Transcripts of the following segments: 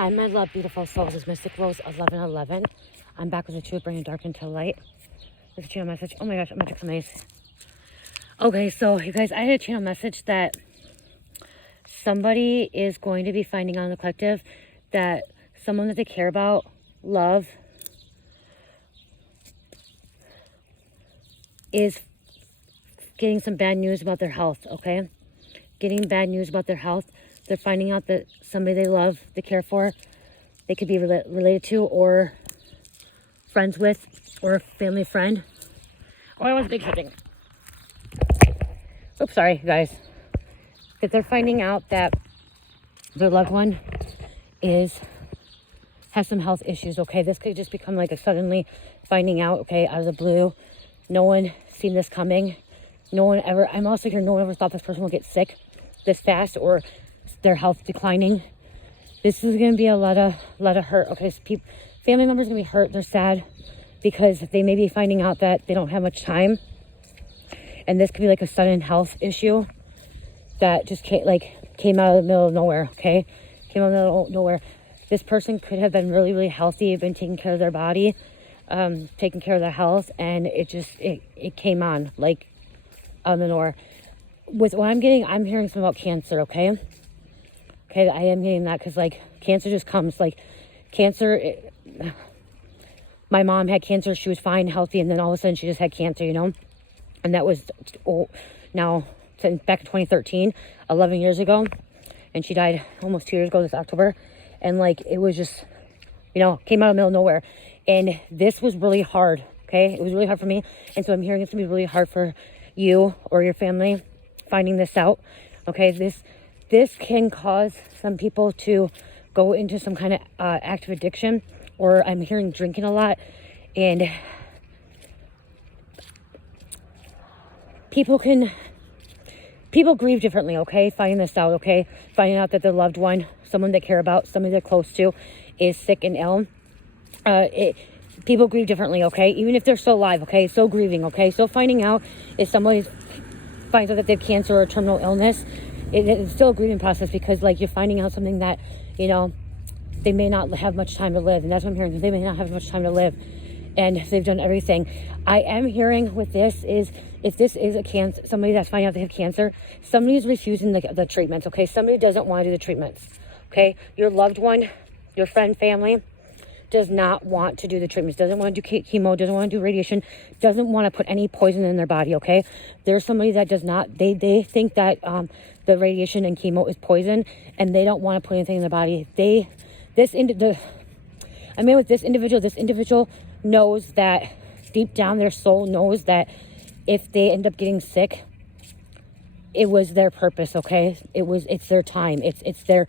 Hi, my love, beautiful souls. It's Mystic Rose 1111. I'm back with the truth, bringing dark into light. There's a channel message. Oh my gosh, I'm gonna take some ice. Okay, so you guys, I had a channel message that somebody is going to be finding out in the collective that someone that they care about, love, is getting some bad news about their health, okay? Getting bad news about their health. They're finding out that somebody they love, they care for, they could be related to or friends with or a family friend. Oh, I was big shipping. Oops, sorry, guys. That they're finding out that their loved one has some health issues, okay? This could just become like a suddenly finding out, okay, out of the blue. No one seen this coming. No one ever, I'm also here, no one ever thought this person would get sick this fast or their health declining. This is going to be a lot of hurt, okay? So family members are going to be hurt. They're sad because they may be finding out that they don't have much time. And this could be like a sudden health issue that just came out of the middle of nowhere, okay? Came out of the middle of nowhere. This person could have been really, really healthy, been taking care of their body, taking care of their health, and it came on like out of the nowhere. With what I'm getting, I'm hearing something about cancer, okay? Okay, I am getting that because like cancer just comes, like cancer. My mom had cancer. She was fine, healthy, and then all of a sudden she just had cancer, you know? And that was now back in 2013, 11 years ago. And she died almost 2 years ago this October. And like, it was just, came out of the middle of nowhere. And this was really hard, okay? It was really hard for me. And so I'm hearing it's gonna be really hard for you or your family finding this out, okay? This can cause some people to go into some kind of active addiction, or I'm hearing drinking a lot. And people grieve differently, okay? Finding this out, okay? Finding out that their loved one, someone they care about, somebody they're close to, is sick and ill. People grieve differently, okay? Even if they're still alive, okay? So grieving, okay? So finding out if somebody finds out that they have cancer or a terminal illness, it's still a grieving process because, like, you're finding out something that, they may not have much time to live. And that's what I'm hearing. They may not have much time to live. And they've done everything. I am hearing with this is, if this is a cancer, somebody that's finding out they have cancer, somebody is refusing the treatments, okay? Somebody doesn't want to do the treatments, okay? Your loved one, your friend, family, does not want to do the treatments, doesn't want to do chemo, doesn't want to do radiation, doesn't want to put any poison in their body, okay? There's somebody that does not, they think that the radiation and chemo is poison, and they don't want to put anything in their body. This individual knows that deep down their soul knows that if they end up getting sick, it was their purpose, okay? It's their time. It's their,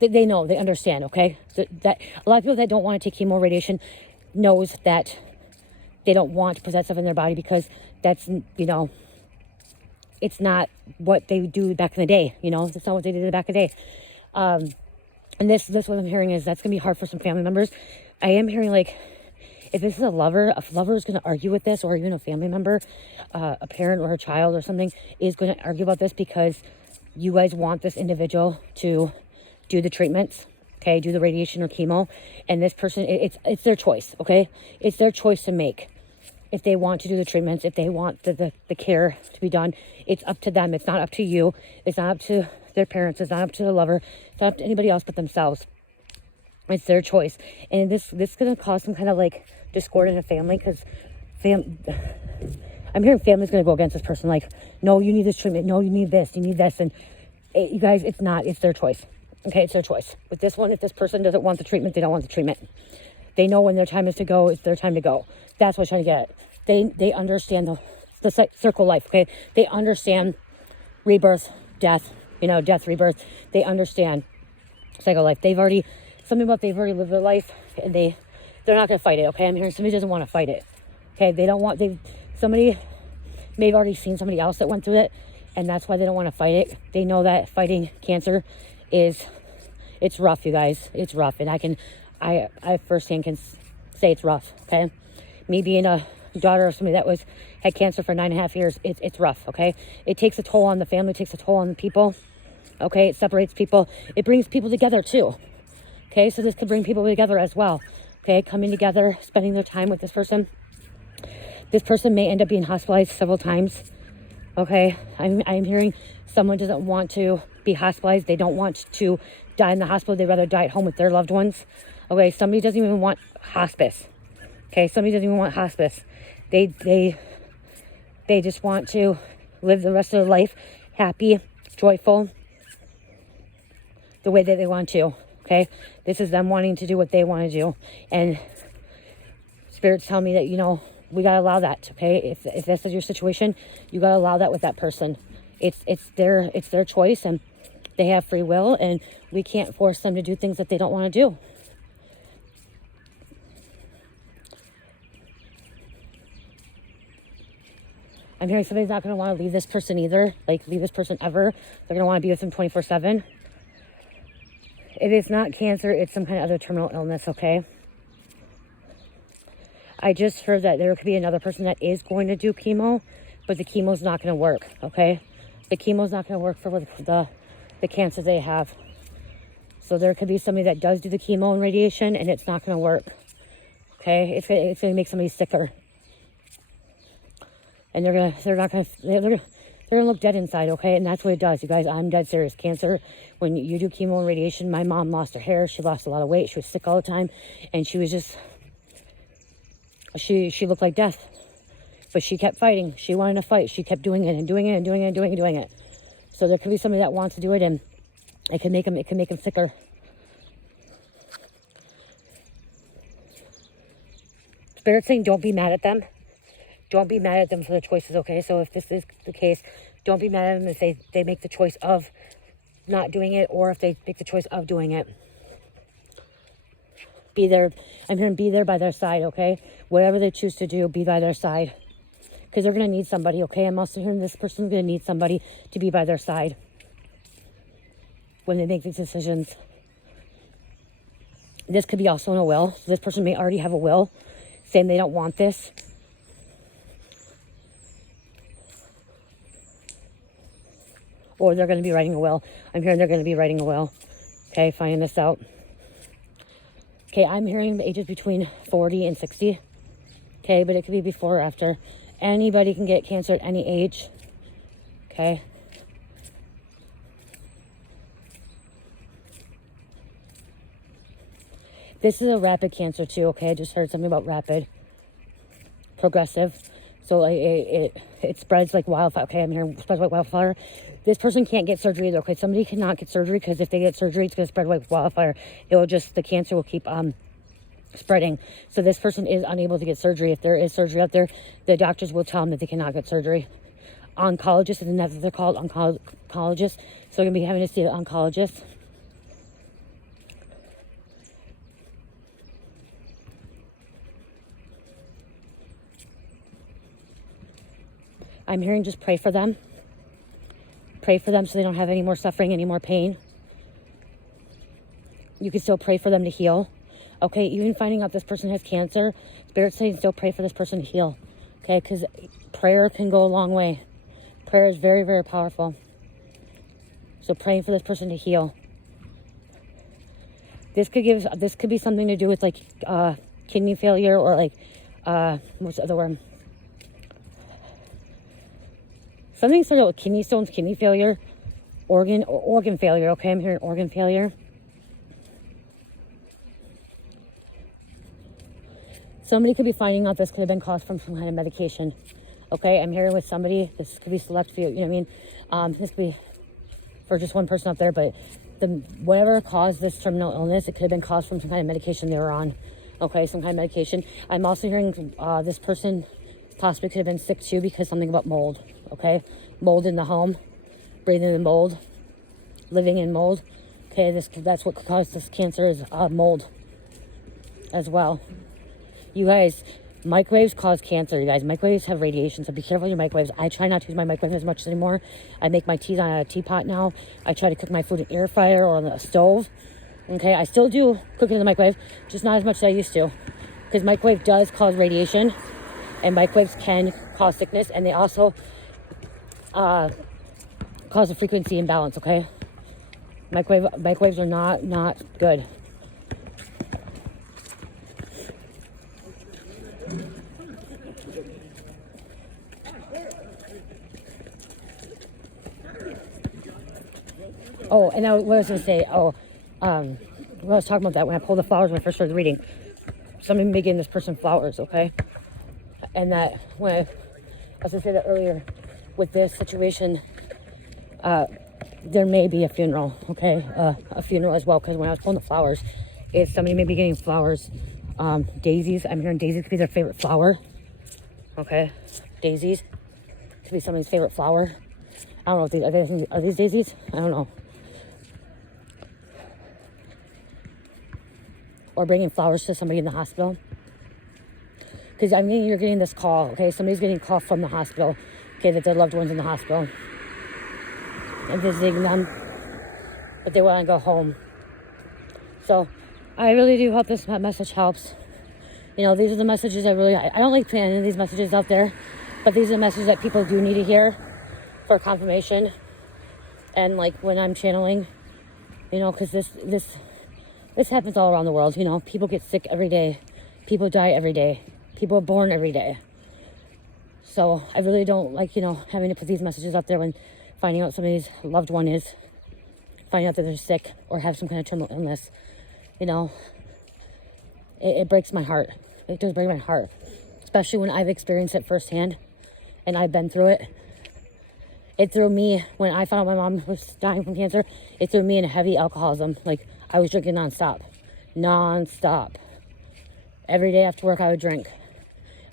they know, they understand, okay? That a lot of people that don't want to take chemo radiation knows that they don't want to put that stuff in their body because that's, it's not what they do back in the day, That's not what they did back in the day. And this what I'm hearing is that's going to be hard for some family members. I am hearing, like, if this is a lover is going to argue with this, or even a family member, a parent or a child or something is going to argue about this because you guys want this individual to do the treatments, okay, do the radiation or chemo, and this person, it's their choice, okay? It's their choice to make. If they want to do the treatments, if they want the care to be done, it's up to them. It's not up to you. It's not up to their parents. It's not up to the lover. It's not up to anybody else but themselves. It's their choice. And this is going to cause some kind of like discord in a family because I'm hearing family's going to go against this person. Like, no, you need this treatment. No, you need this. You need this. And you guys, it's not. It's their choice. Okay, it's their choice. With this one, if this person doesn't want the treatment, they don't want the treatment. They know when their time is to go, it's their time to go. That's what I'm trying to get at. They understand the circle of life, okay? They understand rebirth, death, death, rebirth. They understand cycle of life. They've already lived their life, and they're not going to fight it, okay? I'm hearing somebody doesn't want to fight it, okay? Somebody may have already seen somebody else that went through it, and that's why they don't want to fight it. They know that fighting cancer it's rough, you guys. It's rough, and I firsthand can say it's rough, okay? Me being a daughter of somebody that had cancer for 9.5 years. It's rough, okay? It takes a toll on the family, it takes a toll on the people, okay? It separates people. It brings people together too, okay? So this could bring people together as well, okay? Coming together, spending their time with this person. This person may end up being hospitalized several times, okay? I'm hearing someone doesn't want to be hospitalized. They don't want to die in the hospital. They'd rather die at home with their loved ones. Okay, somebody doesn't even want hospice. Okay, somebody doesn't even want hospice. They just want to live the rest of their life happy, joyful, the way that they want to. Okay, this is them wanting to do what they want to do, and spirits tell me that, you know, we gotta allow that. Okay, if this is your situation, you gotta allow that with that person. It's their choice, and they have free will, and we can't force them to do things that they don't want to do. I'm hearing somebody's not going to want to leave this person either, like leave this person ever. They're going to want to be with them 24/7. It is not cancer, it's some kind of other terminal illness, okay? I just heard that there could be another person that is going to do chemo, but the chemo's not going to work, okay? The chemo's not going to work for the cancer they have. So there could be somebody that does do the chemo and radiation, and it's not going to work, okay? It's going to make somebody sicker. And they're gonna look dead inside, okay? And that's what it does, you guys. I'm dead serious. Cancer, when you do chemo and radiation, my mom lost her hair. She lost a lot of weight. She was sick all the time, and she was just, she looked like death. But she kept fighting. She wanted to fight. She kept doing it and doing it and doing it and doing it. So there could be somebody that wants to do it, and it can make them sicker. Spirit saying, don't be mad at them. Don't be mad at them for their choices, okay? So if this is the case, don't be mad at them if they make the choice of not doing it, or if they make the choice of doing it. Be there. I'm hearing be there by their side, okay? Whatever they choose to do, be by their side. Because they're going to need somebody, okay? I'm also hearing this person's going to need somebody to be by their side when they make these decisions. This could be also in a will. So this person may already have a will saying they don't want this. Or they're going to be writing a will. I'm hearing they're going to be writing a will. Okay, finding this out. Okay, I'm hearing the ages between 40 and 60. Okay, but it could be before or after. Anybody can get cancer at any age. Okay. This is a rapid cancer too, okay? I just heard something about rapid. Progressive. So like it spreads like wildfire. Okay, I'm hearing spreads like wildfire. This person can't get surgery either. Okay, somebody cannot get surgery, because if they get surgery, it's going to spread like wildfire. The cancer will keep spreading. So this person is unable to get surgery. If there is surgery out there, the doctors will tell them that they cannot get surgery. Oncologists, and that's what they're called, oncologists. So they're going to be having to see an oncologist. I'm hearing just pray for them. Pray for them so they don't have any more suffering, any more pain. You can still pray for them to heal. Okay, even finding out this person has cancer, Spirit's saying still pray for this person to heal. Okay, because prayer can go a long way. Prayer is very, very powerful. So praying for this person to heal. This could be something to do with like kidney failure, or like what's the other word? Something started with kidney stones, kidney failure, organ failure. Okay, I'm hearing organ failure. Somebody could be finding out this could have been caused from some kind of medication. Okay, I'm hearing with somebody, this could be select few, you know what I mean? This could be for just one person up there, but whatever caused this terminal illness, it could have been caused from some kind of medication they were on. Okay, some kind of medication. I'm also hearing this person possibly could have been sick too, because something about mold. Okay, mold in the home, breathing in mold, living in mold. Okay, that's what caused this cancer, is mold as well. You guys, microwaves cause cancer, you guys. Microwaves have radiation, so be careful with your microwaves. I try not to use my microwave as much anymore. I make my teas on a teapot now. I try to cook my food in air fryer or on the stove. Okay, I still do cook it in the microwave, just not as much as I used to, because microwave does cause radiation. And microwaves can cause sickness, and they also cause a frequency imbalance, okay? Microwaves are not good. Oh, and what I was going to say, when I was talking about that, when I pulled the flowers when I first started reading, somebody may be giving this person flowers, okay? And that when I was going to say that earlier, with this situation, there may be a funeral, okay? A funeral as well, because when I was pulling the flowers, if somebody may be getting flowers, daisies, I'm hearing daisies could be their favorite flower, okay? Daisies could be somebody's favorite flower. I don't know if are these daisies? I don't know. Or bringing flowers to somebody in the hospital. Because you're getting this call, okay? Somebody's getting a call from the hospital, okay, that their loved one's in the hospital and visiting them, but they want to go home. So I really do hope this message helps. You know, these are the messages I don't like putting any of these messages out there, but these are the messages that people do need to hear for confirmation. And like when I'm channeling, you know, because this happens all around the world, you know. People get sick every day. People die every day. People are born every day. So I really don't like, you know, having to put these messages up there when finding out somebody's loved one is, finding out that they're sick or have some kind of terminal illness. You know, it breaks my heart. It does break my heart. Especially when I've experienced it firsthand and I've been through it. It threw me, when I found out my mom was dying from cancer, it threw me in a heavy alcoholism. Like, I was drinking nonstop. Every day after work, I would drink.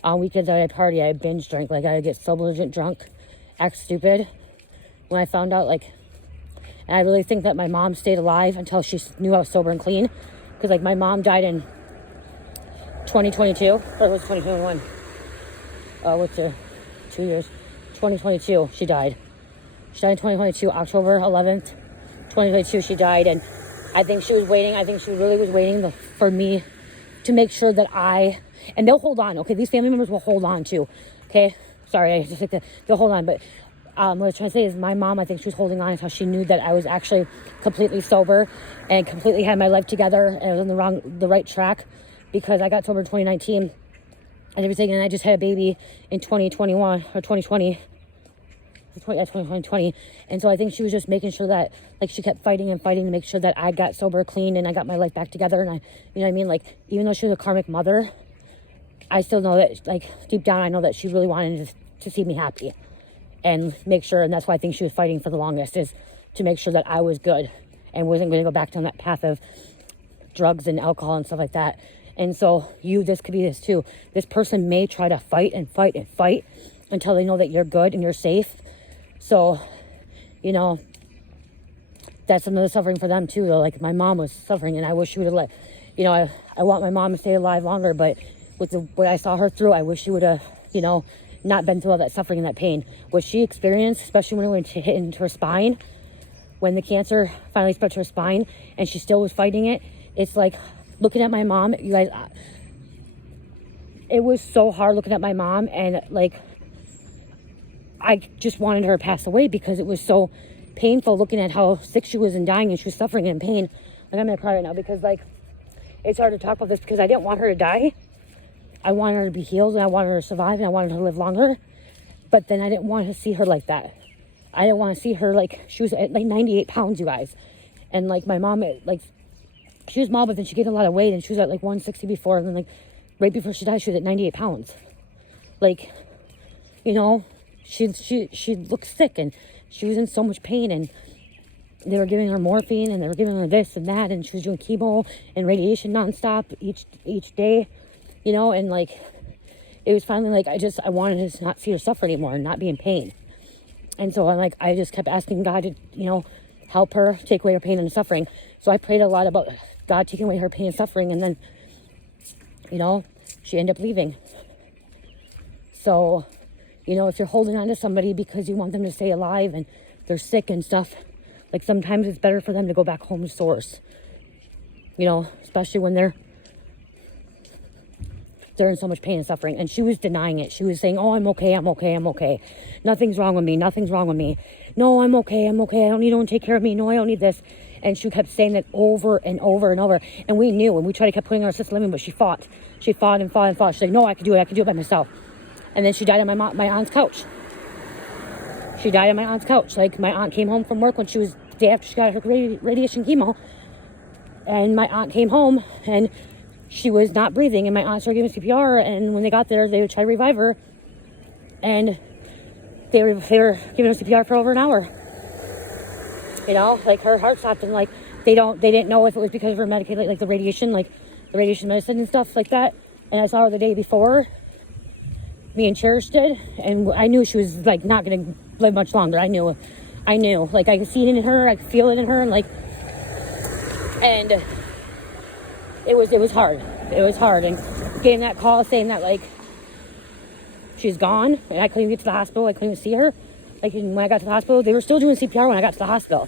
On weekends, I would party. I would binge drink. Like, I would get sober, drunk, act stupid. When I found out, like, and I really think that my mom stayed alive until she knew I was sober and clean. Because, like, my mom died in 2022. Or it was 2021. What's it? 2 years. 2022, she died. She died in 2022, October 11th, 2022, she died. And I think she was waiting. I think she really was waiting for me to make sure that and they'll hold on, okay? These family members will hold on too, okay? Sorry, I just like to, they'll hold on. But what I was trying to say is my mom, I think she was holding on until she knew that I was actually completely sober and completely had my life together and I was on the right track, because I got sober in 2019 and everything, and I just had a baby in 2021 or 2020. 2020. And so I think she was just making sure that, like, she kept fighting and fighting to make sure that I got sober, clean, and I got my life back together. And I, you know what I mean? Like, even though she was a karmic mother, I still know that, like, deep down, I know that she really wanted to see me happy and make sure. And that's why I think she was fighting for the longest, is to make sure that I was good and wasn't going to go back down that path of drugs and alcohol and stuff like that. And so this could be this too. This person may try to fight and fight and fight until they know that you're good and you're safe. So, you know, that's another suffering for them too, though. Like, my mom was suffering, and I wish she would have I want my mom to stay alive longer, but with the way I saw her through, I wish she would have, you know, not been through all that suffering and that pain. What she experienced, especially when it went to hit into her spine, when the cancer finally spread to her spine, and she still was fighting it, it's like, looking at my mom, you guys, it was so hard looking at my mom, and, like, I just wanted her to pass away because it was so painful looking at how sick she was and dying, and she was suffering and in pain. Like, I'm gonna cry right now because, like, it's hard to talk about this because I didn't want her to die. I wanted her to be healed, and I wanted her to survive, and I wanted her to live longer. But then I didn't want to see her like that. I didn't want to see her, like, she was at like 98 pounds, you guys. And, like, my mom, like, she was small, but then she gained a lot of weight, and she was at like 160 before, and then, like, right before she died, she was at 98 pounds. Like, you know, she looked sick, and she was in so much pain, and they were giving her morphine, and they were giving her this and that, and she was doing chemo and radiation nonstop each day, you know. And, like, it was finally like I wanted to not see her suffer anymore and not be in pain. And so I just kept asking God to, you know, help her take away her pain and suffering. So I prayed a lot about God taking away her pain and suffering, and then, you know, she ended up leaving. So, you know, if you're holding on to somebody because you want them to stay alive and they're sick and stuff, like, sometimes it's better for them to go back home to source. You know, especially when they're they're in so much pain and suffering. And she was denying it. She was saying, oh, I'm okay, I'm okay, I'm okay. Nothing's wrong with me, nothing's wrong with me. No, I'm okay, I'm okay. I don't need anyone to take care of me. No, I don't need this. And she kept saying that over and over and over. And we knew, and we tried to keep putting her assisted living, but she fought. She fought and fought and fought. She's like, no, I could do it by myself. And then she died on my aunt's couch. She died on my aunt's couch. Like, my aunt came home from work when she was, the day after she got her radiation chemo. And my aunt came home, and she was not breathing. And my aunt started giving CPR. And when they got there, they would try to revive her. And they were giving her CPR for over an hour. You know, like, her heart stopped, and like they didn't know if it was because of her medication, like the radiation medicine and stuff like that. And I saw her the day before, me and Cherish did, and I knew she was like not gonna live much longer. I knew, like, I could see it in her, I could feel it in her, and like, and it was hard. It was hard, and getting that call saying that like she's gone, and I couldn't get to the hospital. I couldn't even see her. Like, when I got to the hospital, they were still doing CPR when I got to the hospital.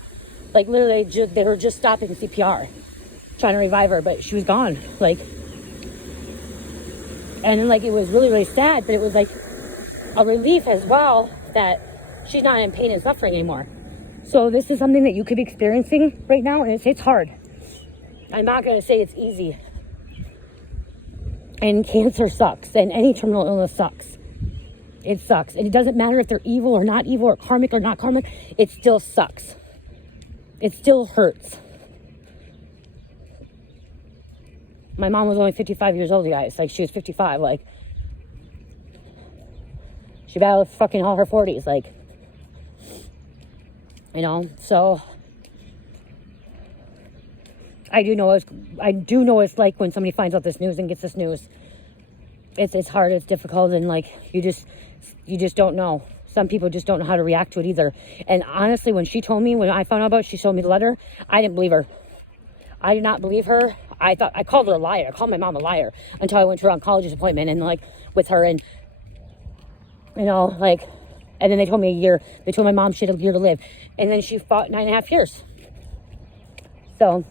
Like, literally, they were just stopping CPR, trying to revive her, but she was gone. Like, and then, like, it was really, really sad, but it was, like, a relief as well that she's not in pain and suffering anymore. So this is something that you could be experiencing right now, and it's hard. I'm not going to say it's easy. And cancer sucks, and any terminal illness sucks. It sucks. And it doesn't matter if they're evil or not evil, or karmic or not karmic. It still sucks. It still hurts. My mom was only 55 years old, you guys. Like, she was 55. Like, she battled fucking all her 40s. Like, you know, so I do know what it's like when somebody finds out this news and gets this news. It's hard, it's difficult, and like, you just don't know. Some people just don't know how to react to it either. And honestly, when I found out about it, she showed me the letter, I didn't believe her. I did not believe her. I called her a liar. I called my mom a liar until I went to her oncologist appointment and like with her, and you know, like, and then they told me a year. They told my mom she had a year to live, and then she fought 9.5 years. So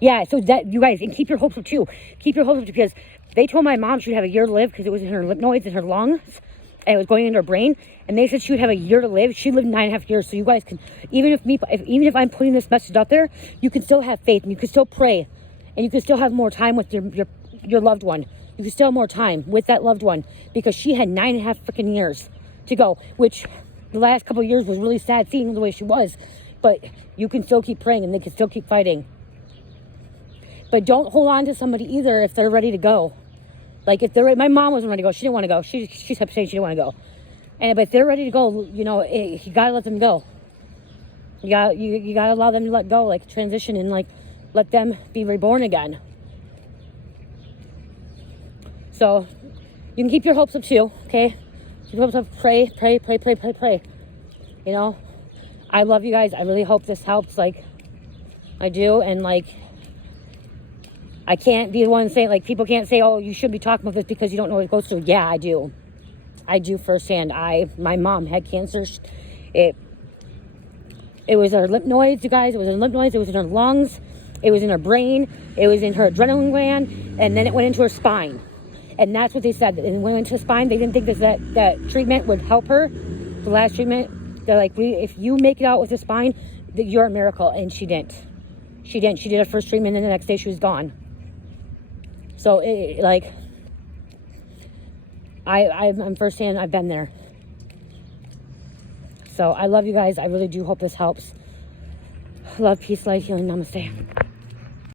yeah, so that, you guys, and keep your hopes up too. Keep your hopes up, because they told my mom she would have a year to live because it was in her lymph nodes in her lungs, and it was going into her brain. And they said she would have a year to live. She lived 9.5 years. So you guys can, even if I'm putting this message out there, you can still have faith, and you can still pray, and you can still have more time with your loved one. You can still have more time with that loved one, because she had 9.5 freaking years to go, which the last couple of years was really sad seeing the way she was. But you can still keep praying, and they can still keep fighting. But don't hold on to somebody either if they're ready to go. Like, if my mom wasn't ready to go. She didn't want to go. She kept saying she didn't want to go. But if they're ready to go, you know, you gotta let them go. You gotta allow them to let go, like, transition, and like let them be reborn again. So you can keep your hopes up too, okay? Keep your hopes up. Pray. You know, I love you guys. I really hope this helps. Like, I do, and like, I can't be the one saying, like, people can't say, oh, you should be talking about this because you don't know what it goes through. Yeah, I do. I do firsthand. My mom had cancer. It was her lymph nodes, you guys. It was in her lymph nodes. It was in her lungs. It was in her brain. It was in her adrenaline gland. And then it went into her spine. And that's what they said. And when it went into the spine, they didn't think that treatment would help her. The last treatment, they're like, if you make it out with the spine, you're a miracle. And she didn't. She didn't. She did her first treatment, and the next day she was gone. So, I'm firsthand, I've been there. So, I love you guys. I really do hope this helps. Love, peace, light, healing. Namaste.